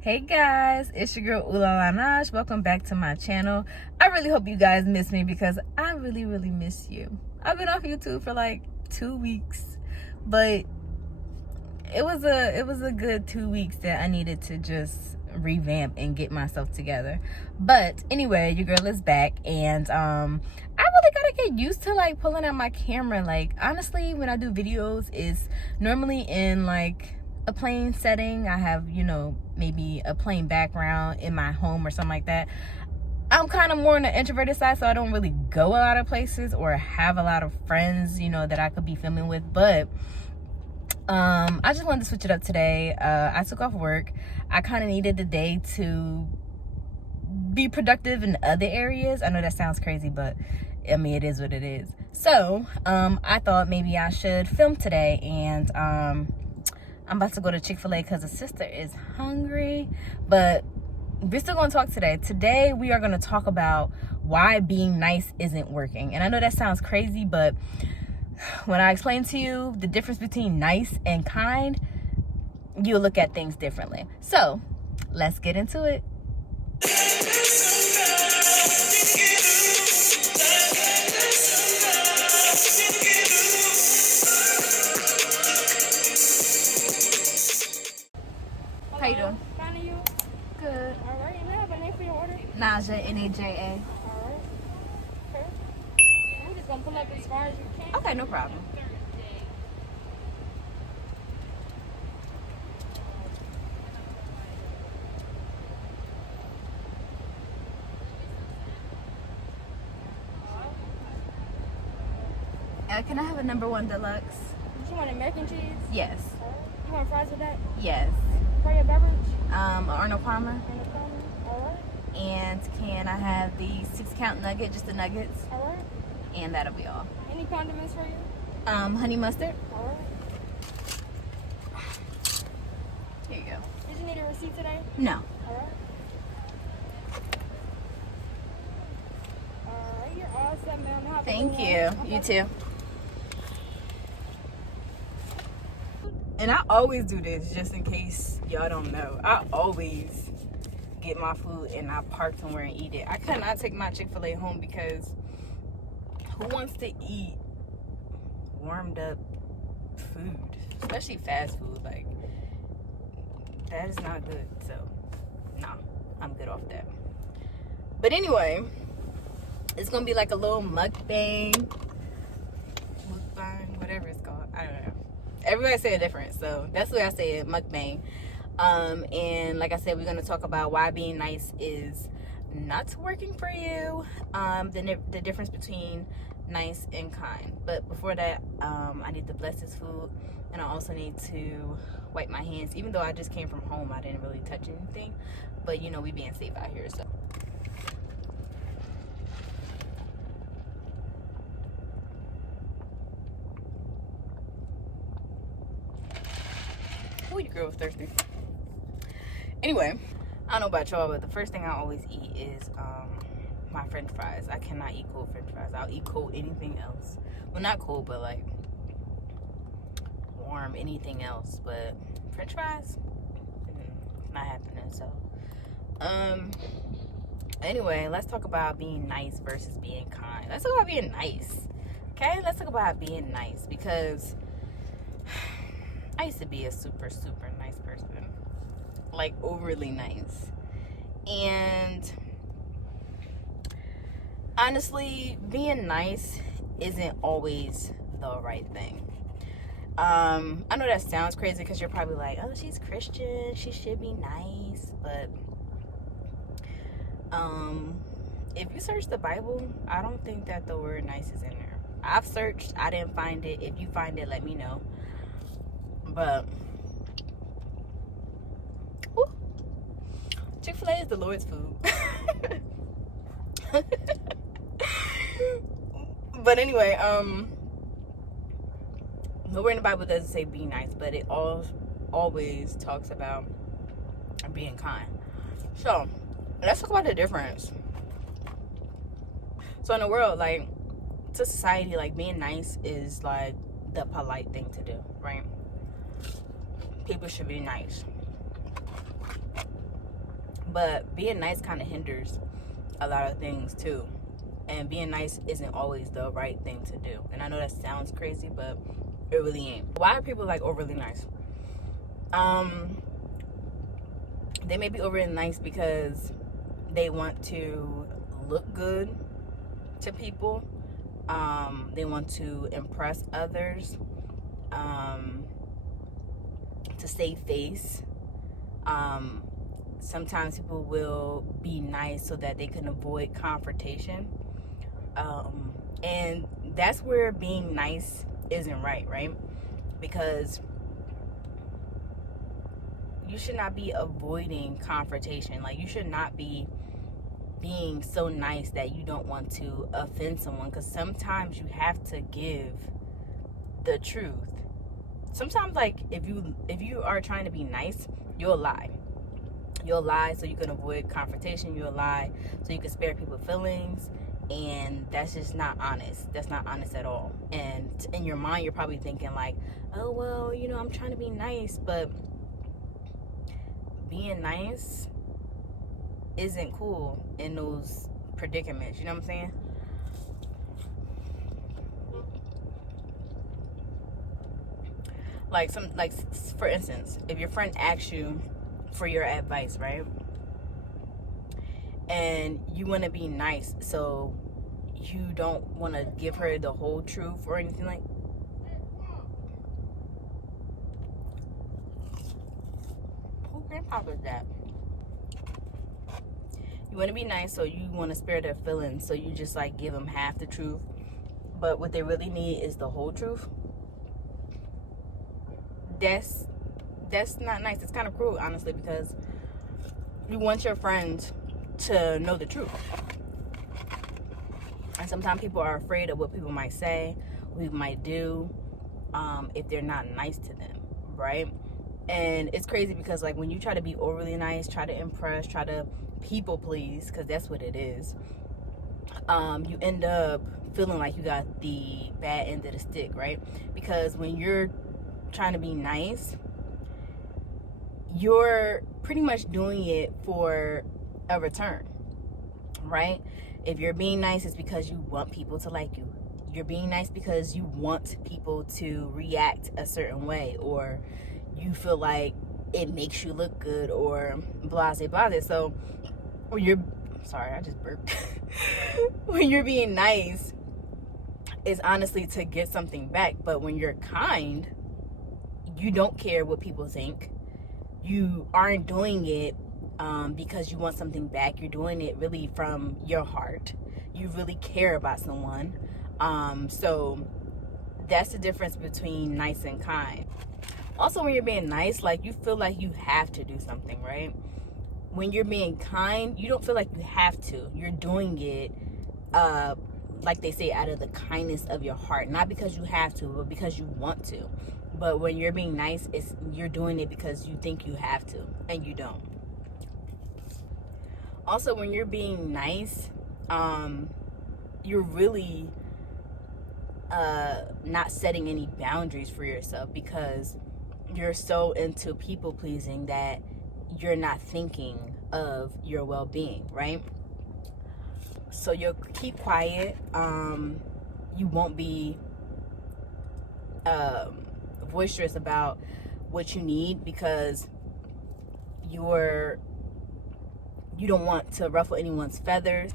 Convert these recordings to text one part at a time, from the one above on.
Hey guys, it's your girl OoolalaNaj. Welcome back to my channel. I really hope you guys miss me because I really miss you. I've been off YouTube for like 2 weeks, but it was a good 2 weeks that I needed to just revamp and get myself together. But anyway, your girl is back, and I really gotta get used to like pulling out my camera. Like honestly, when I do videos, it's normally in like a plain setting. I have, you know, maybe a plain background in my home or something like that. I'm kind of more on the introverted side, so I don't really go a lot of places or have a lot of friends, you know, that I could be filming with. But I just wanted to switch it up today. I took off work. I kind of needed the day to be productive in other areas. I know that sounds crazy, but I mean, it is what it is. So I thought maybe I should film today, and I'm about to go to Chick-fil-A because the sister is hungry, but we're still going to talk today. Today, we are going to talk about why being nice isn't working. And I know that sounds crazy, but when I explain to you the difference between nice and kind, you'll look at things differently. So, let's get into it. How you doing? Fine, and you? Good. All right. And I have a name for your order. Naja, N-A-J-A. All right. Okay. I'm just gonna pull up as far as you can. Okay, no problem. Can I have a #1 deluxe? You want American cheese? Yes. All right. You want fries with that? Yes. For your beverage? Arnold Palmer. On the counter? All right. And can I have the 6-count nugget, just the nuggets? All right. And that'll be all. Any condiments for you? Honey mustard. All right. Here you go. Did you need a receipt today? No. All right. All right. You're all set, ma'am. Have a Thank good you. one. You too. And I always do this, just in case y'all don't know. I always get my food and I park somewhere and eat it. I cannot take my Chick-fil-A home because who wants to eat warmed up food, especially fast food? Like, that is not good. So nah, I'm good off that. But anyway, it's gonna be like a little mukbang, whatever it's called. I don't know, everybody say it different, so that's the way I say it, mukbang. And like I said, we're gonna talk about why being nice is not working for you, the difference between nice and kind. But before that, I need to bless this food, and I also need to wipe my hands. Even though I just came from home, I didn't really touch anything, but you know, we being safe out here, so. Ooh, your girl was thirsty. Anyway, I don't know about y'all, but the first thing I always eat is my french fries. I cannot eat cold french fries. I'll eat cold anything else. Well, not cold, but like warm anything else. But french fries, not happening. So anyway, let's talk about being nice versus being kind. Let's talk about being nice. Okay, let's talk about being nice, because I used to be a super nice person, like overly nice. And honestly, being nice isn't always the right thing. I know that sounds crazy because you're probably like, oh, she's Christian, she should be nice. But if you search the Bible, I don't think that the word nice is in there. I've searched, I didn't find it. If you find it, let me know. But Chick-fil-A is the Lord's food. But anyway, nowhere in the Bible doesn't say be nice, but it always talks about being kind. So let's talk about the difference. So in the world, like, to society, like, being nice is like the polite thing to do, right? People should be nice. But being nice kind of hinders a lot of things too. And being nice isn't always the right thing to do. And I know that sounds crazy, but it really ain't. Why are people like overly nice? They may be overly nice because they want to look good to people. They want to impress others, to save face. Sometimes people will be nice so that they can avoid confrontation. And that's where being nice isn't right? Because you should not be avoiding confrontation. Like, you should not be being so nice that you don't want to offend someone, because sometimes you have to give the truth. Sometimes, like, if you are trying to be nice, you'll lie so you can avoid confrontation. You'll lie so you can spare people feelings, and that's just not honest. That's not honest at all. And in your mind, you're probably thinking like, oh, well, I'm trying to be nice, but being nice isn't cool in those predicaments. You know what I'm saying? Like for instance, if your friend asks you for your advice, right? And you want to be nice, so you don't want to give her the whole truth or anything like. Who grandpapa is that? You want to be nice, so you want to spare their feelings, so you just like give them half the truth, but what they really need is the whole truth. That's not nice. It's kind of cruel, honestly, because you want your friend to know the truth. And sometimes people are afraid of what people might say, what people might do, if they're not nice to them, right? And it's crazy because, like, when you try to be overly nice, try to impress, try to people please, because that's what it is, you end up feeling like you got the bad end of the stick, right? Because when you're trying to be nice, you're pretty much doing it for a return, right? If you're being nice, it's because you want people to like you. You're being nice because you want people to react a certain way, or you feel like it makes you look good, or blase blase. So when you're, sorry, I just burped. When you're being nice, it's honestly to get something back. But when you're kind, you don't care what people think. You aren't doing it because you want something back. You're doing it really from your heart. You really care about someone. So that's the difference between nice and kind. Also, when you're being nice, like, you feel like you have to do something, right? When you're being kind, you don't feel like you have to. You're doing it, like they say, out of the kindness of your heart. Not because you have to, but because you want to. But when you're being nice, you're doing it because you think you have to, and you don't. Also, when you're being nice, you're really not setting any boundaries for yourself, because you're so into people pleasing that you're not thinking of your well-being, right? So you'll keep quiet. You won't be boisterous about what you need, because you don't want to ruffle anyone's feathers.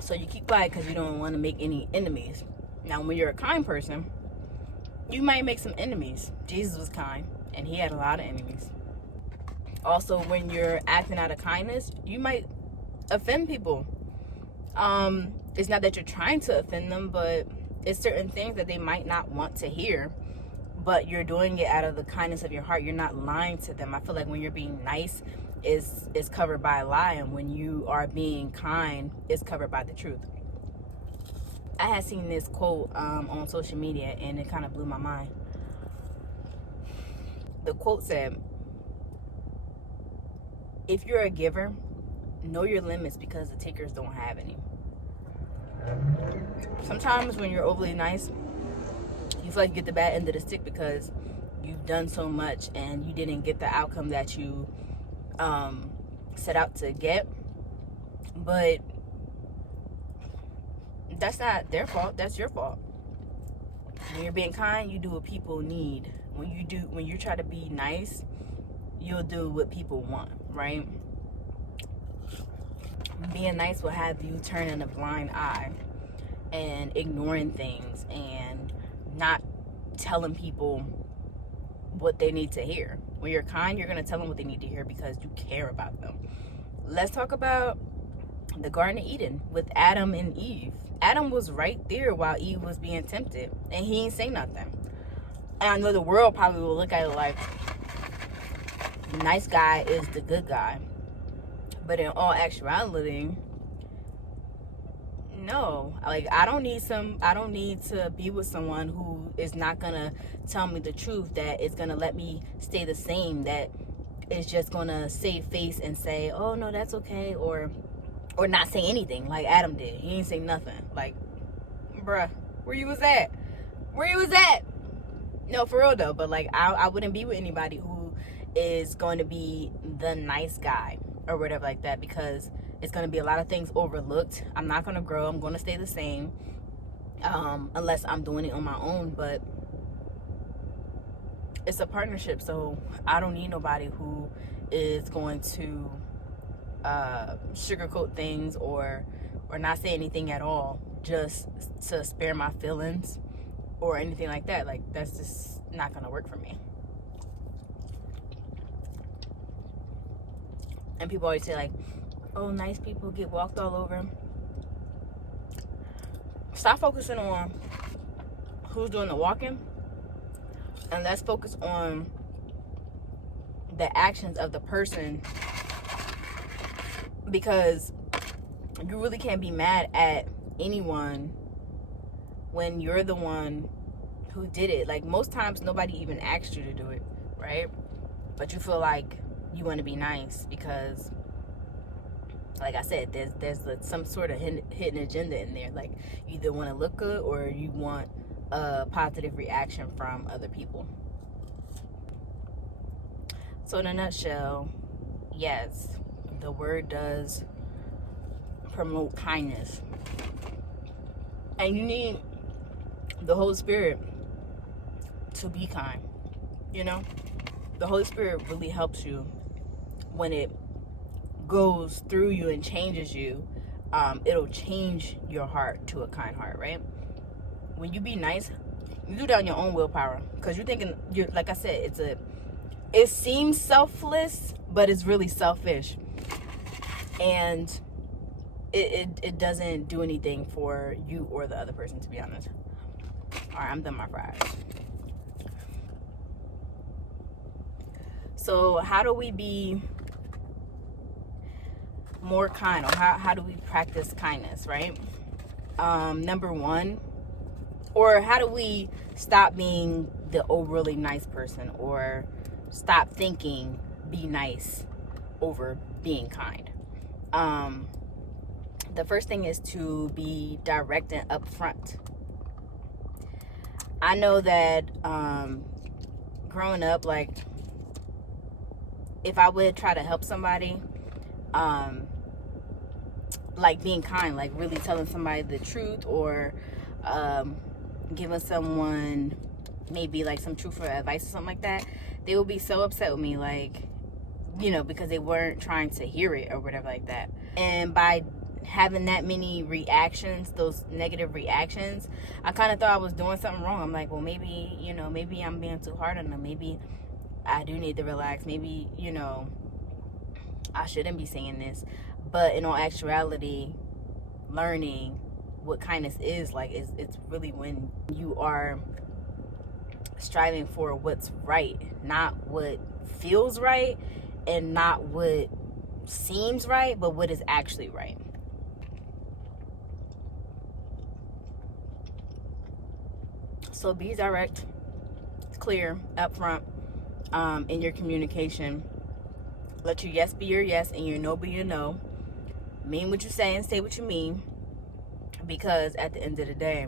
So you keep quiet because you don't want to make any enemies. Now, when you're a kind person, you might make some enemies. Jesus was kind, and he had a lot of enemies. Also, when you're acting out of kindness, you might offend people. It's not that you're trying to offend them, but it's certain things that they might not want to hear, but you're doing it out of the kindness of your heart. You're not lying to them. I feel like when you're being nice, is covered by a lie, and when you are being kind, is covered by the truth. I had seen this quote on social media, and it kind of blew my mind. The quote said, if you're a giver, know your limits, because the takers don't have any. Sometimes when you're overly nice, you feel like you get the bad end of the stick because you've done so much and you didn't get the outcome that you set out to get. But that's not their fault, that's your fault. When you're being kind, you do what people need. When you try to be nice, you'll do what people want, right? Being nice will have you turning a blind eye and ignoring things and not telling people what they need to hear. When you're kind, you're going to tell them what they need to hear because you care about them. Let's talk about the Garden of Eden with Adam and Eve. Adam was right there while Eve was being tempted, and he ain't say nothing. And I know the world probably will look at it like the nice guy is the good guy. But in all actuality, no. Like, I don't need to be with someone who is not gonna tell me the truth, that is gonna let me stay the same, that is just gonna save face and say, oh no, that's okay, or not say anything like Adam did. He ain't say nothing. Like, bruh, where you was at? No, for real though. But like, I wouldn't be with anybody who is going to be the nice guy or whatever like that, because it's going to be a lot of things overlooked. I'm not going to grow. I'm going to stay the same, unless I'm doing it on my own. But it's a partnership, so I don't need nobody who is going to sugarcoat things or not say anything at all just to spare my feelings or anything like that. Like, that's just not gonna work for me. And people always say like, oh, nice people get walked all over. Stop focusing on who's doing the walking, and let's focus on the actions of the person, because you really can't be mad at anyone when you're the one who did it. Like, most times nobody even asked you to do it, right? But you feel like you want to be nice because, like I said, there's some sort of hidden agenda in there. Like, you either want to look good or you want a positive reaction from other people. So in a nutshell, yes, the word does promote kindness, and you need the Holy Spirit to be kind. You know, the Holy Spirit really helps you when it goes through you and changes you. It'll change your heart to a kind heart, right? When you be nice, you do that on your own willpower, because you're like I said, it seems selfless, but it's really selfish, and it doesn't do anything for you or the other person, to be honest. All right, I'm done my fries. So how do we be more kind, or how do we practice kindness, right? Number one, or how do we stop being the overly nice person, or stop thinking be nice over being kind? The first thing is to be direct and upfront. I know that growing up, like, if I would try to help somebody, like being kind, like really telling somebody the truth, or giving someone maybe like some truthful advice or something like that, they would be so upset with me, like, you know, because they weren't trying to hear it or whatever like that. And by having that many reactions, those negative reactions, I kind of thought I was doing something wrong. I'm like, well, maybe, you know, maybe I'm being too hard on them. Maybe I do need to relax. Maybe, you know, I shouldn't be saying this. But in all actuality, learning what kindness is like, it's really when you are striving for what's right, not what feels right, and not what seems right, but what is actually right. So be direct, clear, upfront, in your communication. Let your yes be your yes and your no be your no. Mean what you say and say what you mean, because at the end of the day,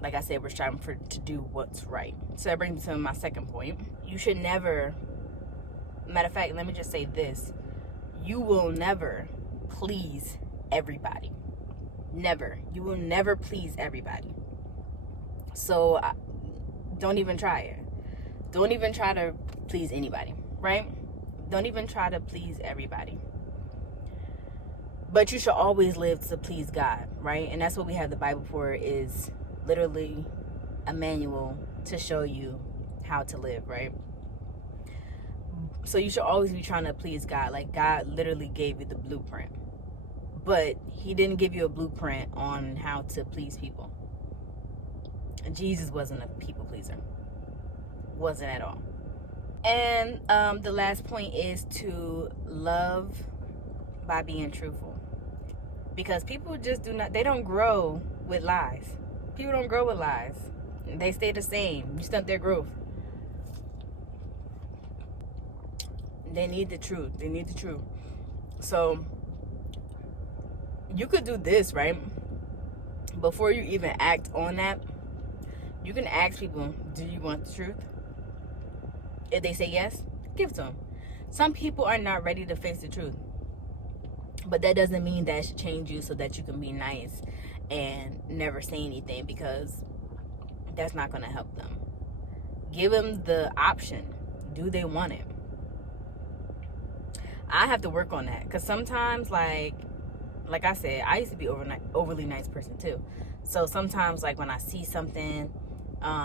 like I said, we're striving to do what's right. So that brings me to my second point. You should never Matter of fact, let me just say this. You will never please everybody. Never. You will never please everybody. So don't even try it. Don't even try to please anybody, right? Don't even try to please everybody. But you should always live to please God, right? And that's what we have the Bible for, is literally a manual to show you how to live, right? So you should always be trying to please God. Like, God literally gave you the blueprint. But he didn't give you a blueprint on how to please people. Jesus wasn't a people pleaser. Wasn't at all. And the last point is to love by being truthful. Because people just they don't grow with lies. People don't grow with lies. They stay the same. You stunt their growth. They need the truth. They need the truth. So you could do this, right? Before you even act on that, you can ask people, do you want the truth? If they say yes, give it to them. Some people are not ready to face the truth. But that doesn't mean that should change you so that you can be nice and never say anything, because that's not going to help them. Give them the option. Do they want it? I have to work on that, because sometimes, like I said, I used to be overly nice person too. So sometimes, like, when I see something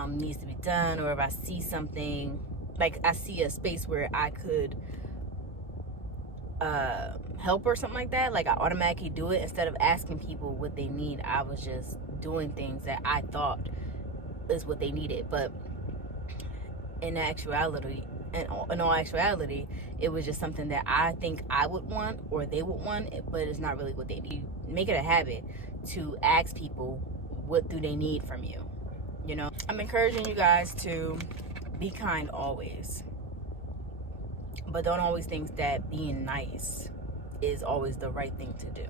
needs to be done, or if I see something, like I see a space where I could help or something like that, like, I automatically do it instead of asking people what they need. I was just doing things that I thought is what they needed, but in actuality, in all actuality, it was just something that I think I would want or they would want, but it's not really what they need. Make it a habit to ask people what do they need from you. You know, I'm encouraging you guys to be kind always, but don't always think that being nice is always the right thing to do,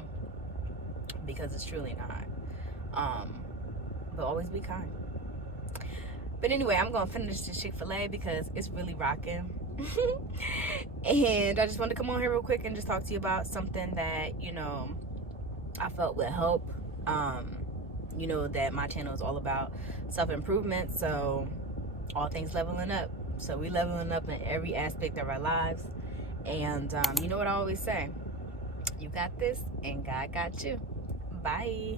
because it's truly not. But always be kind. But anyway, I'm gonna finish this Chick-fil-A because it's really rocking. And I just wanted to come on here real quick and just talk to you about something that, you know, I felt would help. You know that my channel is all about self-improvement, so all things leveling up. So we leveling up in every aspect of our lives. And you know what I always say, you got this and God got you. Bye.